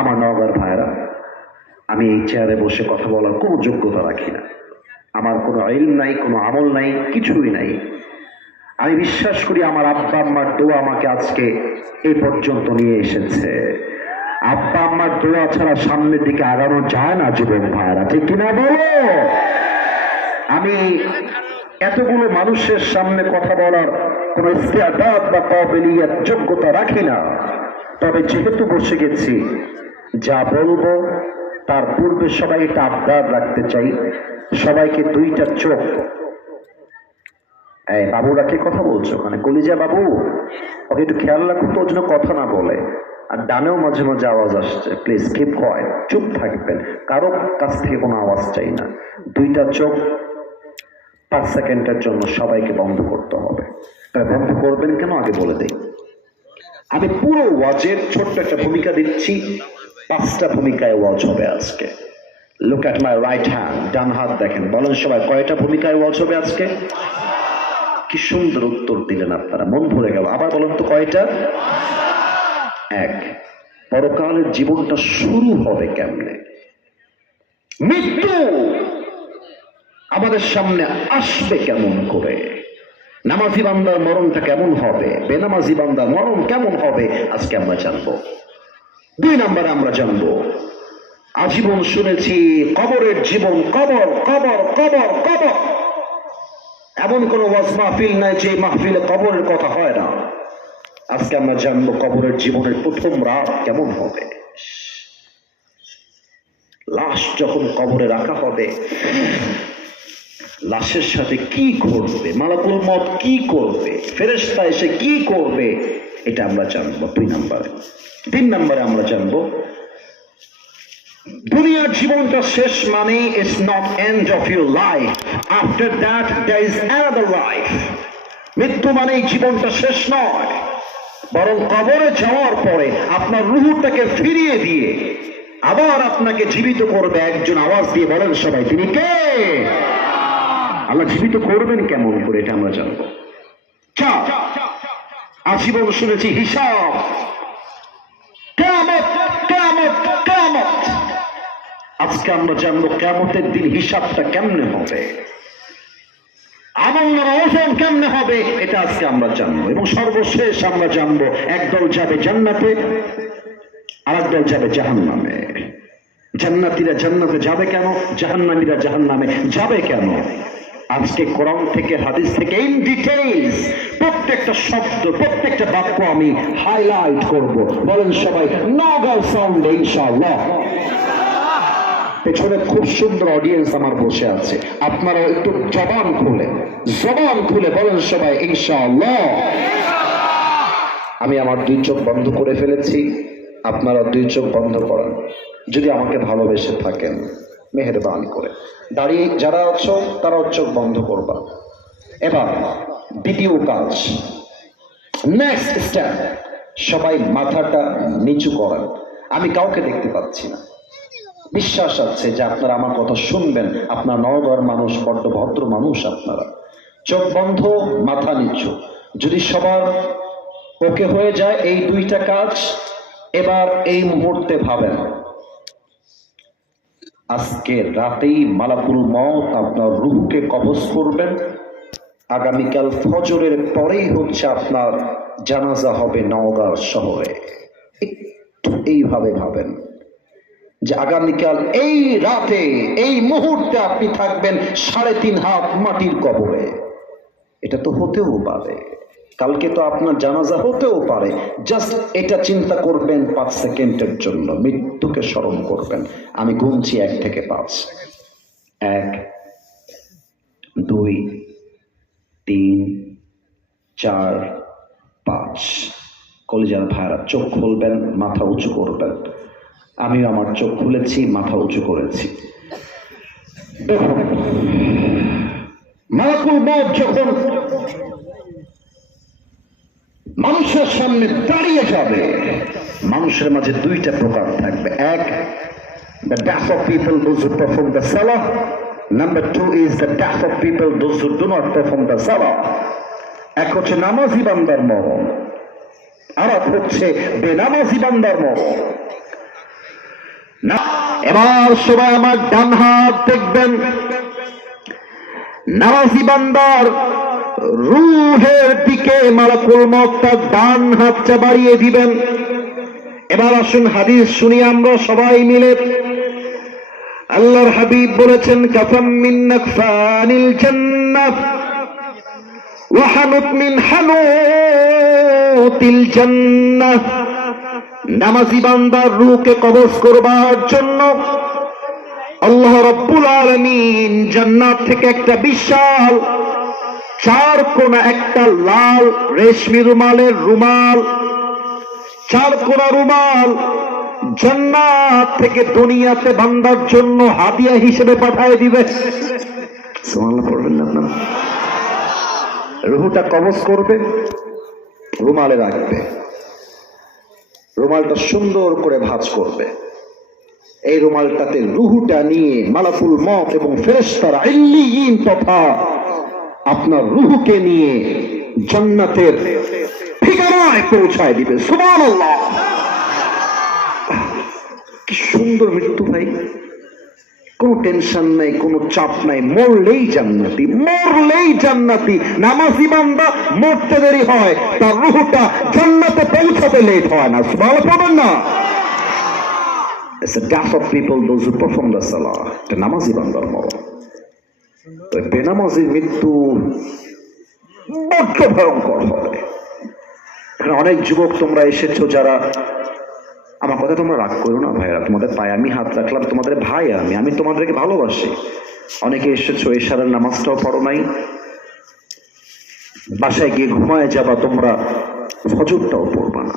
আমার নগর ভাইরা আমি এই চেয়ারে বসে কথা বলার কোনো যোগ্যতা রাখি না। আমার কোনো আইল নাই, কোনো আমল নাই কিছুই নাই। আমি বিশ্বাস করি আমার আব্বা আম্মার দোয়া আমাকে আজকে এই পর্যন্ত নিয়ে এসেছে। আব্বা আম্মার দোয়া ছাড়া সামনের দিকে আগানো যায় না, যুবক ভাইরা ঠিক কিনা বলো? আমি এতগুলো মানুষের সামনে কথা বলার কোন ইস্তেআদাত বা কাবিলিয়াত যোগ্যতা রাখি না। তবে যেহেতু বসে গেছি যা বলব, তার পূর্বে সবাই একটা আবদার রাখতে চাই। সবাইকে দুইটা চোখ। বাবুরা কে কথা বলছো ওখানে? কলিজা বাবু, ওকে একটু খেয়াল রাখুন তো জন্য কথা না বলে। আর ডানেও মাঝে মাঝে আওয়াজ আসছে। প্লিজ কিপ কয় চুপ থাকবেন। কারও কাছ থেকে কোনো আওয়াজ চাই না। দুইটা চোখ, পাঁচ সেকেন্ডের জন্য সবাইকে বন্ধ করতে হবে। বন্ধ করবেন কেন? আগে বলে দেই। আমি পুরো ওয়াজের ছোট্ট একটা ভূমিকা দিচ্ছি। পাঁচটা ভূমিকায় ওয়াজ হবে আজকে। Look at my right hand ডান হাত দেখেন। বলেন সবাই, কয়টা ভূমিকায় ওয়াজ হবে আজকে? কি সুন্দর উত্তর দিলেন আপনারা, মন ভরে গেল। আবার বলেন তো কয়টা? এক। পরকালের জীবনটা শুরু হবে কেমনে? মৃত্যু আমাদের সামনে আসবে কেমন করে? নামাজি বান্দার মরণটা কেমন হবে? বেনামাজি বান্দার মরণ কেমন হবে? আজকে আমরা জানব। দুই নম্বরে আমরা জানব। আজীবন শুনেছি, কবরের জীবন কবর কবর কবর কবর। এমন কোন ওয়াজ মাহফিল নাই যে মাহফিলে কবরের কথা হয় না। আজকে আমরা জানব কবরের জীবনের প্রথম রাত কেমন হবে। লাশ যখন কবরে রাখা হবে, লাশের সাথে কি করবে মালাকুল মত কি করবে ফেরেস্তা এসে কি করবে, এটা আমরা জানব। দুই নম্বরে। তিন নম্বরে আমরা জানব, দুনিয়ার জীবনটা শেষ মানে it's not end of your life after that there is another life মৃত্যু মানেই জীবনটা শেষ নয়, বরং কবরে যাওয়ার পরে আপনার রুহুটাকে ফিরিয়ে দিয়ে আবার আপনাকে জীবিত করবে একজন আওয়াজ দিয়ে বলেন সবাই, তিনি কে? আল্লাহ জীবিত করবেন কেমন করে এটা আমরা জানব। আজীবন শুনেছি হিসাব। আজকে আমরা জানব কেমতের দিন হিসাবটা কেমনে হবে? ওজন কেমনে হবে? এটা আজকে আমরা জানব। এবং সর্বশেষ আমরা জানব একদল যাবে জান্নাতে আর একদল যাবে জাহান্নামে। জান্নাতিরা জান্নাতে যাবে কেন? জাহান্নামীরা জাহান্নামে যাবে কেন? আজকে কোরআন থেকে, হাদিস থেকে ইন ডিটেইলস প্রত্যেকটা শব্দ, প্রত্যেকটা বাক্য আমি হাইলাইট করব। বলেন সবাই নগাঁও সাউন্ড ইনশাআল্লাহ। পেছনে খুব সুন্দর অডিয়েন্স আমার বসে আছে। আপনারা একটু জবান খুলে জবান খুলে বলেন সবাই, ইনশাআল্লাহ। আমি আমার দুই চোখ বন্ধ করে ফেলেছি। আপনারা দুই চোখ বন্ধ করেন। যদি আমাকে ভালোবেসে থাকেন। মেহরবানি করে। দাঁড়িয়ে যারা আছো তারাও চোখ বন্ধ করবা। এবার দ্বিতীয় কাজ। নেক্সট স্টেপ সবাই মাথাটা নিচু করেন। আমি কাউকে দেখতে পাচ্ছি না। বিশ্বাস আছে যে আপনারা আমার কথা শুনবেন। আপনার নগর মানুষ, বড্ড ভদ্র মানুষ আপনারা। চোখ বন্ধ, মাথা নিচু। যদি সবার ওকে হয়ে যায় এই দুইটা কাজ, এবার এই মুহূর্তে ভাবেন। আজকে রাতেই মালাকুল মত আপনার রুহকে কবজ করবেন। আগামীকাল ফজরের পরেই হচ্ছে আপনার জানাজা হবে নওগাঁ শহরে। একটু এইভাবে ভাবেন যে আগামীকাল এই রাতে, এই মুহূর্তে আপনি থাকবেন সাড়ে তিন হাত মাটির কবরে। এটা তো হতেও পারে। কালকে তো আপনার জানাজা হতেও পারে। জাস্ট এটা চিন্তা করবেন পাঁচ সেকেন্ডের জন্য। মৃত্যুকে স্মরণ করবেন। আমি গুনছি এক থেকে পাঁচ। এক, দুই, তিন, চার, পাঁচ। কলিজার ভাইরা চোখ খুলবেন, মাথা উঁচু করবেন। আমিও আমার চোখ খুলেছি, মাথা উঁচু করেছি। দেখুন মত যখন মানুষের সামনে দাঁড়িয়ে যাবে। মানুষের মাঝে দুইটা প্রকার থাকবে। এক the death of people those perform the Salah number এক হচ্ছে নামাজি বান্দার আর হচ্ছে বেনামাজি বান্দার না, এবার সবাই আমার ডান হাত দেখবেন। নামাজি বান্দার রুহের দিকে মালাকুল মত তার ডান হাতটা বাড়িয়ে দিবেন। এবার আসুন হাদিস শুনি আমরা সবাই মিলে। আল্লাহর হাবিব বলেছেন, কাফাম নামাজি বান্দার রূহকে কবজ করবার জন্য আল্লাহ রব্বুল আলামিন জান্নাত থেকে একটা বিশাল চার কোনা একটা লাল রেশমি রুমালের রুমাল। চার কোনা রুমাল জান্নাত থেকে দুনিয়াতে বান্দার জন্য হাদিয়া হিসেবে পাঠিয়ে দিবে। রুহুটা কবজ করবে, রুমালে রাখবে। রুমালটা সুন্দর করে ভাঁজ করবে। এই রুমালটাতে রুহুটা নিয়ে মালাকুল মত এবং ফেরেশতারা ইল্লিয়িন তথা আপনার রুহুকে নিয়ে জান্নাতের ঠিকানায় পৌঁছায় দিবে। সুবহানাল্লাহ। কি সুন্দর মৃত্যু ভাই। কোনো টেনশন নাই, কোনো চাপ নাই। মরলেই জান্নাতি মরলেই জান্নাতি। নামাজি বান্দা মরতে দেরি হয়, তার রুহটা জান্নাতে পৌঁছাতে লেট হয় না। ভালো পাবেন না। It's the death of people, those who perform the salah. নামাজি বান্দার মরণ। তো বেনামাজির মৃত্যু বড্ড ভয়ঙ্কর হবে। এখানে অনেক যুবক তোমরা এসেছ যারা, আমার কথা তোমরা রাগ করো না ভাইরা তোমাদের পায়ে আমি হাত রাখলাম, তোমাদের ভাই আমি আমি তোমাদেরকে ভালোবাসি। অনেকে এসেছ, এশারের নামাজটাও পড়ো নাই। বাসায় গিয়ে ঘুমায় যাবা তোমরা, ফজরটাও পড়বা না।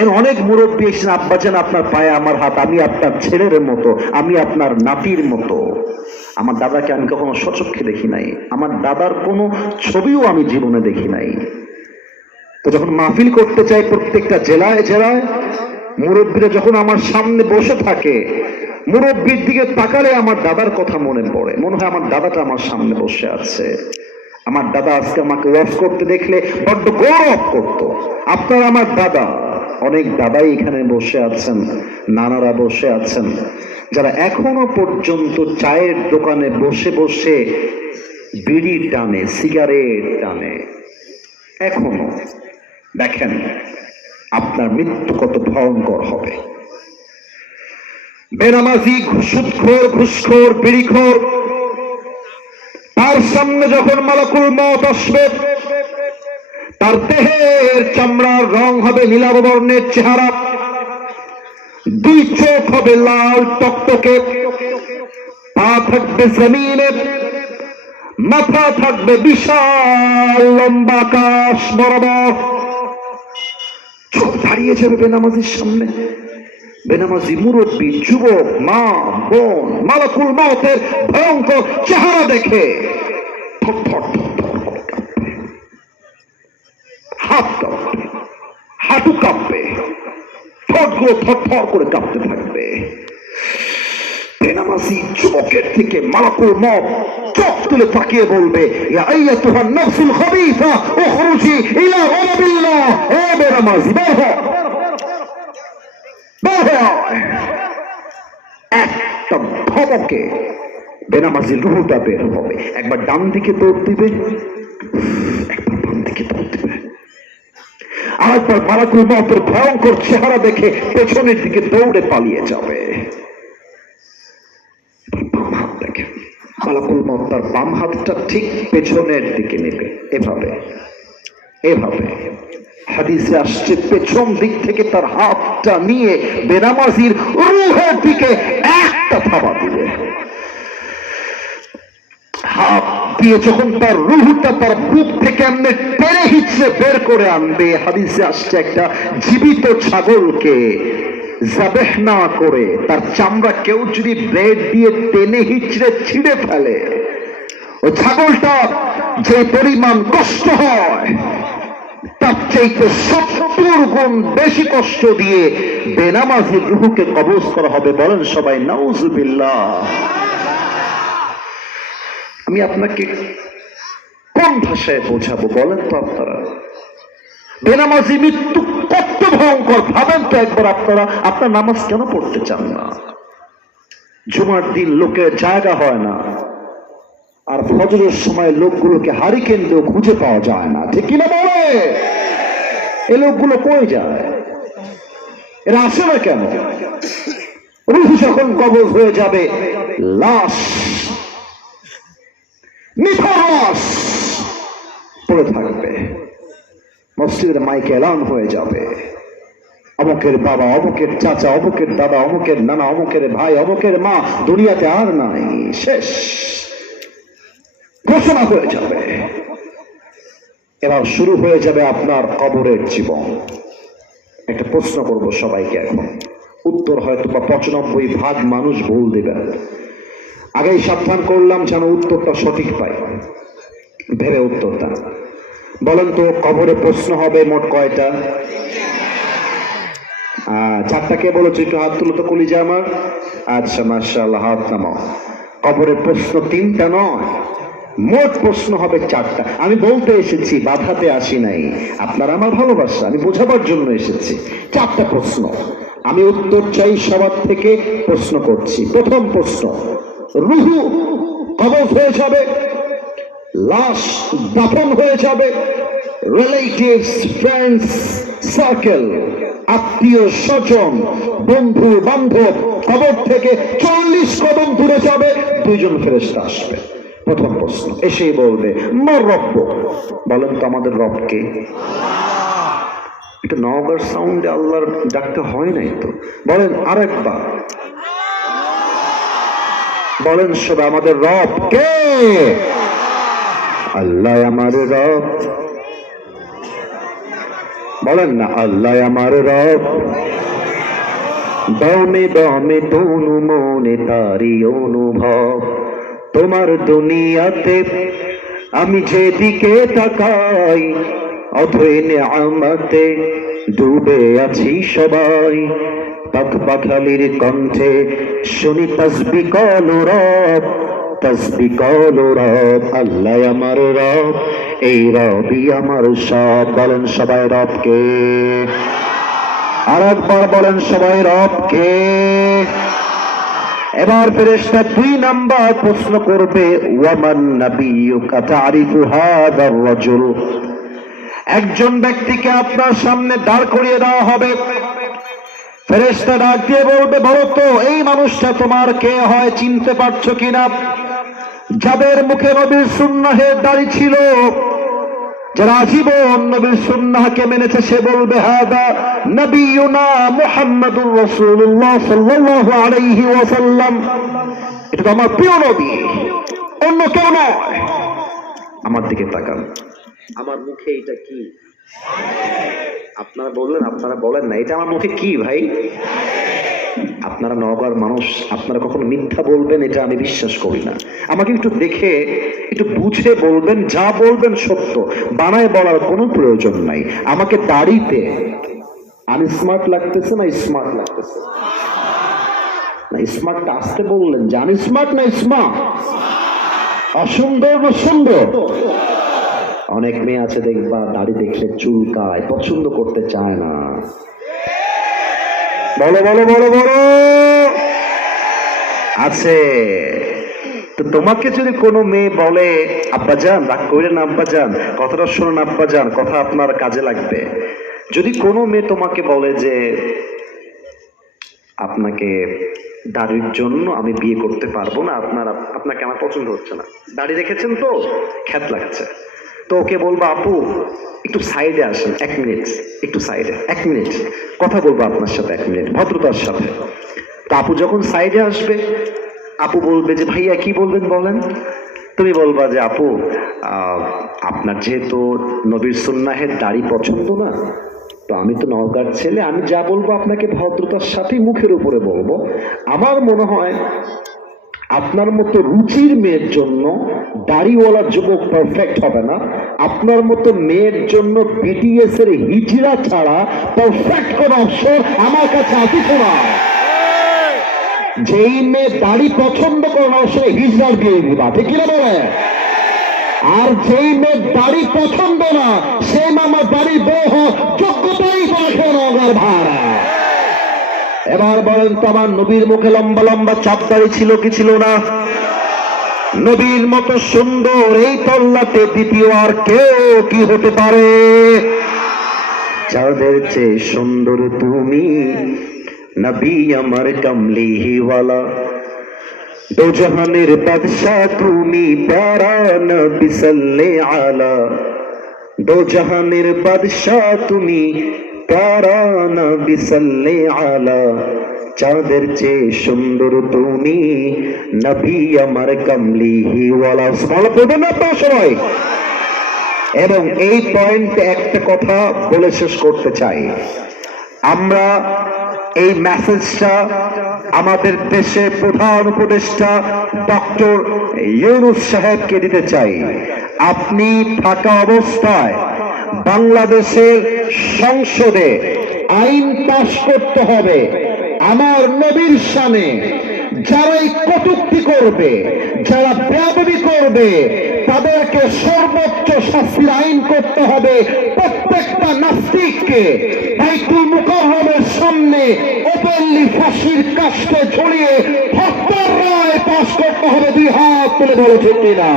এর অনেক মুরব্বী এসেছেন আব্বাজান আপনার পায়ে আমার হাত, আমি আপনার ছেলের মতো, আমি আপনার নাতির মতো। আমার দাদাকে আমি কখনো সচক্ষে দেখি নাই। আমার দাদার কোনো ছবিও আমি জীবনে দেখি নাই। তো যখন মাহফিল করতে চাই প্রত্যেকটা জেলায় জেলায়, মুরব্বীরা যখন আমার সামনে বসে থাকে, মুরব্বীর দিকে তাকালে আমার দাদার কথা মনে পড়ে। মনে হয় আমার দাদাটা আমার সামনে বসে আছে। আমার দাদা আজকে আমাকে ওয়াজ করতে দেখলে বড্ড গৌরব করত। আপনার আমার দাদা। অনেক দাদাই এখানে বসে আছেন, নানারা বসে আছেন। যারা এখনও পর্যন্ত চায়ের দোকানে বসে বসে বিড়ি টানে সিগারেট টানে এখনও, দেখেন আপনার মৃত্যু কত ভয়ঙ্কর হবে। বেনামাজি সুদখোর ঘুষখোর, বিড়িখোর, তার সামনে যখন মালাকুল মত আসবে তার দেহের চামড়ার রং হবে নীলাভ বর্ণের চেহারা। দুই চোখ হবে লাল টকটকে। পা থাকবে জমিনে মাথা থাকবে বিশাল লম্বা আকাশ বরাবর। চোখ দাঁড়িয়ে যাবে বেনামাজির সামনে। বেনামাজি মুরব্বী, যুবক, মা, বোন, মালাকুল মতের ভয়ঙ্কর চেহারা দেখে। থরথর থরথর করে কাঁপবে হাত কাঁপবে। হাঁটু কাঁপবে। ঠোঁটগুলো থরথর করে কাঁপতে থাকবে। বেনামাজি যুবকের থেকে মালাকুল মত চোখ তুলে তাকিয়ে বলবে, ইয়া আইয়াতুহা নাফসুল খাবিসা উখরুজি ইলা ও বের হ। একটা রুহুটা বের হবে। একবার ডান দিকে দৌড় দিবে। আরেকবার মালাকুল মতের ভয়ঙ্কর চেহারা দেখে পেছনের দিকে দৌড়ে পালিয়ে যাবে। মালাকুল মত তার বাম হাতটা ঠিক পেছনের দিকে নেবে। এভাবে এভাবে। হাদিসে আসছে, পেছন দিক থেকে তার হাতটা নিয়ে বেনামাজির রুহের দিকে একটা থাবা দিবে হাত দিয়ে যখন তার রুহটা তার বুক থেকে এমনি টেনে হিচড়ে বের করে আনবে। হাদিসে আসছে একটা জীবিত ছাগলকে জাবেহ না করে, তার চামড়া কেউ যদি ব্লেড দিয়ে টেনে হিচড়ে ছিঁড়ে ফেলে ওই ছাগলটা যে পরিমাণ কষ্ট হয়, তার চাইতে সত্তর গুণ বেশি কষ্ট দিয়ে বেনামাজির রুহুকে কবজ করা হবে। বলেন সবাই, নাউজুবিল্লাহ। আমি আপনাকে কোন ভাষায় বোঝাবো বলেন তো আপনারা? বেনামাজি মৃত্যু কত ভয়ঙ্কর, ভাবেন তো একবার আপনারা, আপনার নামাজ কেন পড়তে চান না? জুমার দিন লোকের জায়গা হয় না, আর ফজরের সময় লোকগুলোকে হারি কেন্দ্র খুঁজে পাওয়া যায় না। ঠিক কিনা বলে? এ লোকগুলো কই যায়? এরা আসে না কেন? রুহ যখন কবর হয়ে যাবে, লাশ নিখোঁজ। পড়ে থাকবে। মসজিদের মাইকে এলান হয়ে যাবে। অমুকের বাবা, অমুকের চাচা, অমুকের দাদা, অমুকের নানা, অমুকের ভাই, অমুকের মা, দুনিয়াতে আর নাই। শেষ। ঘোষণা হয়ে যাবে। এবার শুরু হয়ে যাবে আপনার কবরের জীবন। একটা প্রশ্ন করব সবাইকে এখন। উত্তর হয়তো বা পঁচানব্বই ভাগ মানুষ ভুল দেবেন। আগেই সাবধান করলাম যেন উত্তরটা সঠিক পাই। ভেবে উত্তরটা বলেন তো, কবরে প্রশ্ন হবে মোট কয়টা? চারটা কে বলেছ একটু হাত তুলো তো কলিজা আমার? আচ্ছা মার্শাল্লাহ হাত নামাও। কবরে প্রশ্ন তিনটা নয়, মোট প্রশ্ন হবে চারটা। আমি বলতে এসেছি, বাধাতে আসি নাই। আপনার আমার ভালোবাসা, আমি বোঝাবার জন্য এসেছি। চারটা প্রশ্ন। আমি উত্তর চাই সবার থেকে, প্রশ্ন করছি। প্রথম প্রশ্ন রুহু কবজ হয়ে যাবে, লাশ দাফন হয়ে যাবে রিলেটিভস ফ্রেন্ডস সার্কেল আত্মীয় স্বজন, বন্ধু, বান্ধব, কবর থেকে চল্লিশ কদম দূরে যাবে, দুইজন ফেরেস্তা আসবে। প্রথম প্রশ্ন, এসেই বলবে, মর রব্ব বলেন তো আমাদের রবকে এটা নওগাঁর সাউন্ডে আল্লাহর ডাকতে হয় নাই তো। বলেন, আরেকবার। বলেন সব আমাদের রব কে? আল্লাহ আমার রব। বলেন না, আল্লাহ আমার রব। দমে দমে তনু মনে তারি অনুভব। তোমার দুনিয়াতে আমি যেদিকে তাকাই অথই আমাতে ডুবে আছি সবাই। পাখ পাখালির কণ্ঠে শুনি তসবি রব তসবি রব, আল্লাহ আমার রব, এই রবই আমার সব। বলেন সবাই রবকে। আর একবার বলেন সবাই রবকে। এবার দুই নাম্বার প্রশ্ন করবে, ওয়ামান হাদার রাজুল। একজন ব্যক্তিকে আপনার সামনে দাঁড় করিয়ে দেওয়া হবে। ফেরেশতা ডাক দিয়ে বলবে, বলো তো, এই মানুষটা তোমার কে হয়, চিনতে পারছ কিনা? যাদের মুখে নবীর সুন্নাহের দাড়ি ছিল, যারা আজীবন নবীর সুন্নাহকে মেনেছে, সে বলবে, হাদা নবীনা মুহাম্মাদুর রাসূলুল্লাহ সাল্লাল্লাহু আলাইহি ওয়াসাল্লাম। এটা তো আমার প্রিয় নবী, অন্য কেউ নয়। আমার দিকে তাকান। আমার মুখে এটা কি? আপনারা বললেন, আপনারা বলেন না। এটা আমার মুখে কি ভাই? আপনারা নগর মানুষ, আপনারা কখনো মিথ্যা বলবেন, এটা আমি বিশ্বাস করি না। আমাকে একটু দেখে, একটু বুঝে বলবেন, যা বলবেন সত্য। বানায় বলার কোনো প্রয়োজন নাই। আমাকে দাড়িতে আনস্মার্ট লাগতেছে না স্মার্ট লাগতেছে? না স্মার্টটা আসতে বললেন যে আনস্মার্ট না স্মার্ট অসুন্দর না সুন্দর? অনেক মেয়ে আছে দেখবা, দাড়ি দেখলে চুলকায় পছন্দ করতে চায় না। বলো বলো বলো বলো। আছে। তো তোমাকে যদি কোনো মেয়ে বলে, আব্বা যান, রাগ কইলেন না, আব্বা যান, কথাটা শুনুন আব্বা যান, কথা আপনার কাজে লাগবে। যদি কোনো মেয়ে তোমাকে বলে যে, আপনাকে দাড়ির জন্য আমি বিয়ে করতে পারব না, আপনার, আপনাকে আমার পছন্দ হচ্ছে না। দাড়ি রেখেছেন তো? খ্যাত লাগছে। তো ওকে বলব, আপু, একটু সাইডে আসেন, এক মিনিট একটু সাইডে এক মিনিট কথা বলব আপনার সাথে এক মিনিট ভদ্রতার সাথে। তো আপু যখন সাইডে আসবে, আপু বলবে যে, ভাইয়া, কি বলবেন বলেন? তুমি বলবা যে, আপু আপনার যেহেতু নবীর সুন্নাহের দাড়ি পছন্দ না, তো আমি তো নওগাঁর ছেলে, আমি যা বলব আপনাকে ভদ্রতার সাথেই মুখের উপরে বলব। আমার মনে হয় আপনার মতো রুচির মেয়ের জন্য দাড়িওয়ালা যুবক পারফেক্ট হবে না। আপনার মতো মেয়ের জন্য বিটিএস এর হিজড়া ছাড়া পারফেক্ট কোন অবসর আমার কাছে আছে শোনা যেই মেয়ে দাড়ি পছন্দ করে না, সে হিজড়ার বিয়ে দিবা, ঠিক কিনা বলে? আর যেই মেয়ের দাড়ি পছন্দ না, সেই মামা দাড়ি বউ হওয়ার যোগ্যতাই রাখে না ভাড়া এবার বলেন তো আমার নবীর মুখে লম্বা লম্বা চাপ দাড়ি ছিল কি ছিল না? নবীর মতো সুন্দর এই তল্লাতে দ্বিতীয় আর কেউ কি হতে পারে? যাদের চেয়ে সুন্দর তুমি নবী আমার কমলি হিওয়ালা দো জাহানের বাদশাহ তুমি প্যারা নবী সাল্লে আলা। দো জাহানের বাদশাহ তুমি সাল্লে আলা, চাঁদের চেয়ে সুন্দর তুমি নবী আমার কমলি হিওয়ালা ভালো পড়বেন না তো সবাই। এবং এই পয়েন্টে একটা কথা বলে শেষ করতে চাই। আমরা এই মেসেজটা আমাদের দেশে প্রধান উপদেষ্টা ডক্টর ইউনুস সাহেবকে দিতে চাই। আপনি থাকা অবস্থায় বাংলাদেশের সংসদে আইন পাশ করতে হবে। আমার নবীর সামনে যারাই কটুক্তি করবে, যারা বেয়াদবি করবে, তাদেরকে সর্বোচ্চ শাস্তির আইন করতে হবে প্রত্যেকটা নাস্তিককে। বাইতুল মুকাররমের সামনে ওপেনলি ফাঁসির কাষ্টে ঝুলিয়ে হত্যার রায় পাশ করতে হবে। দুই হাত তুলে বলে ঠিক না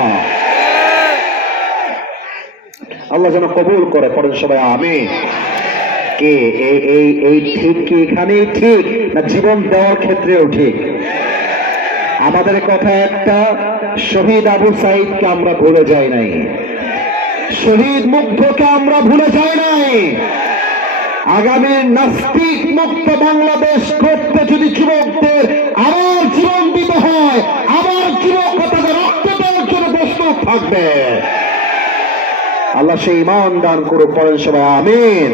আল্লাহ যেন কবুল করে পড়েন সবাই আমি কে? এই এই এই ঠিক কি এখানেই ঠিক না জীবন দেওয়ার ক্ষেত্রেও ঠিক? আমাদের কথা একটা, শহীদ আবু সাইদকে আমরা ভুলে যাই নাই। শহীদ মুগ্ধকে আমরা ভুলে যাই নাই। আগামী নাস্তিক মুক্ত বাংলাদেশ করতে যদি যুবকদের আবার জীবন দিতে হয়, আবার যুবকতাকে রক্ত দেওয়ার জন্য প্রস্তুত থাকবে। আল্লাহ সেই ইমান দান করে পড়েন সবাই আমিন।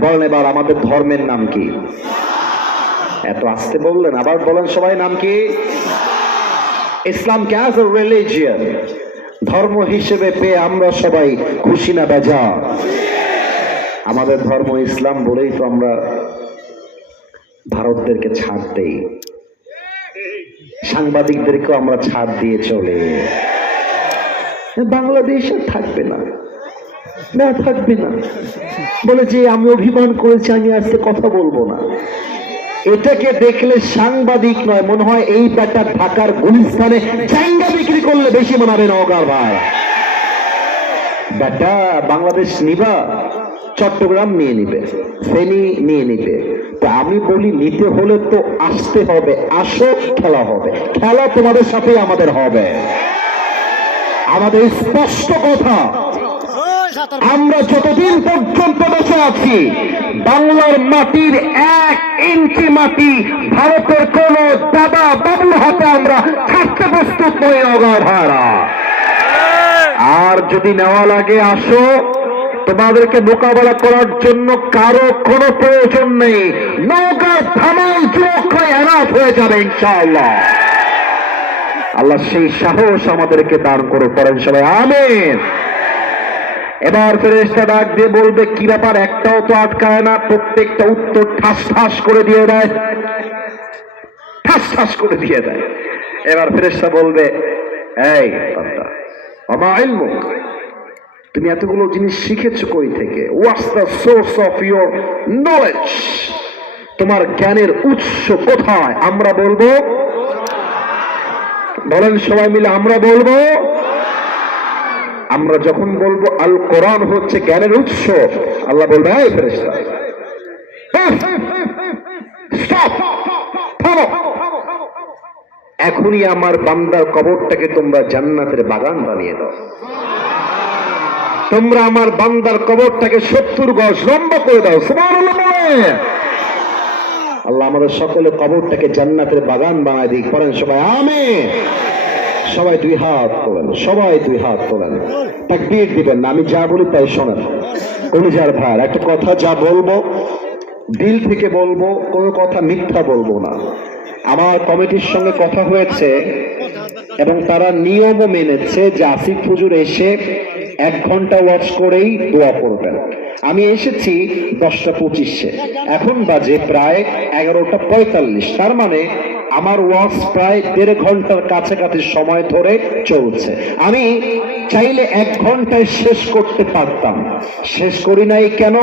বলেন এবার আমাদের ধর্মের নাম কি? এত আসতে বললেন, আবার বলেন সবাই নাম কি? ইসলাম অ্যাজ এ রিলিজিয়ন ধর্ম হিসেবে পেয়ে আমরা সবাই খুশি না বেজা আমাদের ধর্ম ইসলাম বলেই তো আমরা ভারতদেরকে ছাড় দেই। সাংবাদিকদেরকেও আমরা ছাড় দিয়ে চলে। বাংলাদেশ আর থাকবে না। না, থাকবে না। বলে যে, আমি অভিমান করেছি, আমি আজকে কথা বলব না। এটাকে দেখলে সাংবাদিক নয়, মনে হয় এই ব্যাটা ঢাকার গুলিস্তানে চাঙ্গা বিক্রি করলে বেশি মানাবে নওগার ভাই। ব্যাটা, বাংলাদেশ নিবা, চট্টগ্রাম নিয়ে নিবে, ফেনী নিয়ে নিবে। তো আমি বলি, নিতে হলে তো আসতে হবে, আসো, খেলা হবে। খেলা তোমাদের সাথে আমাদের হবে। আমাদের স্পষ্ট কথা। আমরা যতদিন পর্যন্ত বেঁচে আছি, বাংলার মাটির এক ইঞ্চি মাটি ভারতের কোন দাদা বাবুর হাতে আমরা থাকতে প্রস্তুত নই অগা ভাড়া আর যদি নেওয়া লাগে, আসো। তোমাদেরকে মোকাবেলা করার জন্য কারও কোনো প্রয়োজন নেই। নৌকা থামাই যুবক হয়ে যাবে, ইনশাআল্লাহ। আল্লাহ সেই সাহস আমাদেরকে দান করে করেন সবাই, আমিন। এবার ফেরেশতা ডাক দিয়ে বলবে, কি ব্যাপার? একটাও তো আটকায় না, প্রত্যেকটা উত্তর ঠাস ঠাস করে দিয়ে দেয়। ঠাস ঠাস করে দিয়ে দেয়। এবার ফেরেশতা বলবে, এই বান্দা, আমা ইলমুক, তুমি এতগুলো জিনিস শিখেছো কই থেকে? What's the source of your knowledge তোমার জ্ঞানের উৎস কোথায়? আমরা বলব বলেন সবাই মিলে আমরা বলব? আমরা যখন বলব, আল কোরআন হচ্ছে জ্ঞানের উৎস। আল্লাহ বলবে ফেরেশতা এখনই আমার বান্দার কবরটাকে তোমরা জান্নাতের বাগান বানিয়ে দাও। তোমরা আমার বান্দার কবরটাকে সত্তর গজ লম্বা করে দাও। বলে। আল্লাহ আমাদের সকলে কবরটাকে জান্নাতের বাগান বানায় দিক। করেন সবাই, আমিন। সবাই দুই হাত তোলেন, সবাই দুই হাত তোলেন। তাকবীর দিবেন না, আমি যা বলি তাই শোনেন। কলিজার ভাই একটা কথা যা বলব, দিল থেকে বলব, কোনো কথা মিথ্যা বলব না। আমার কমিটির সঙ্গে কথা হয়েছে এবং তারা নিয়মও মেনেছে যে আসিফ হুজুর এসে এক ঘণ্টা ওয়াচ করেই দোয়া করবেন। আমি এসেছি দশটা পঁচিশে। এখন বাজে প্রায় এগারোটা পঁয়তাল্লিশ। তার মানে আমার ওয়াজ প্রায় দেড় ঘণ্টার কাছাকাছি সময় ধরে চলছে। আমি চাইলে এক ঘন্টায় শেষ করতে পারতাম। শেষ করি নাই কেন?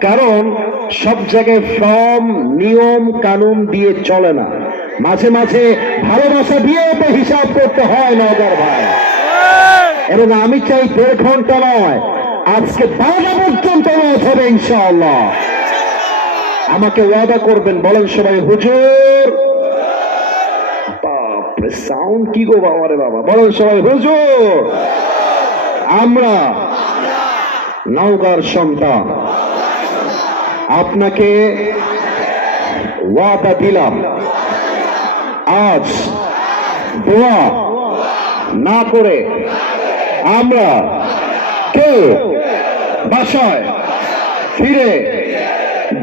কারণ সব জায়গায় ফর্ম নিয়ম কানুন দিয়ে চলে না। মাঝে মাঝে ভালোবাসা দিয়েও তো হিসাব করতে হয় নগর ভাই। এবং আমি চাই দেড় ঘণ্টা নয় আজকে বারোটা পর্যন্ত লস হবে ইনশাআল্লাহ। আমাকে ওয়াদা করবেন, বলেন সবাই, হুজুর। বাপরে সাউন্ড কি গো বাবা রে বাবা? বলেন সবাই, হুজুর। আমরা নওগাঁর সন্তান। আপনাকে ওয়াদা দিলাম। আজ দোয়া না করে আমরা কেউ বাসায় ফিরে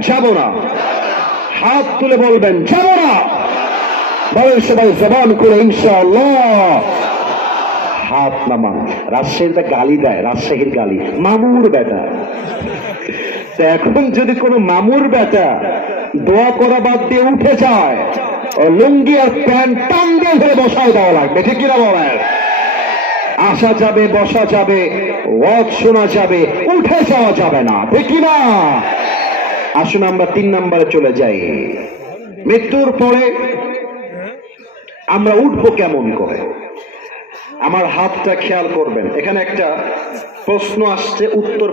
যাব না। হাত তুলে বলবেন, যাব না। বলেন সবাই জবান করে, ইনশাআল্লাহ। হাত নামান রাজশাহীতে গালি দেয়, রাজশাহীর গালি। মামুর বেটা। এখন যদি কোনো মামুর বেটা দোয়া করা বাদ দিয়ে উঠে যায় লুঙ্গি আর প্যান্ট টান দিয়ে ধরে বসায় দেওয়া লাগবে, ঠিক কিনা বলেন? আসা যাবে, বসা যাবে, ওয়াজ শোনা যাবে, উঠে যাওয়া যাবে না, ঠিক না আসুন আমরা তিন নম্বরে চলে যাই। মৃত্যুর পরে আমরা উঠবো কেমন করে? আমার হাতটা খেয়াল করবেন, এখানে একটা প্রশ্ন আসছে, উত্তর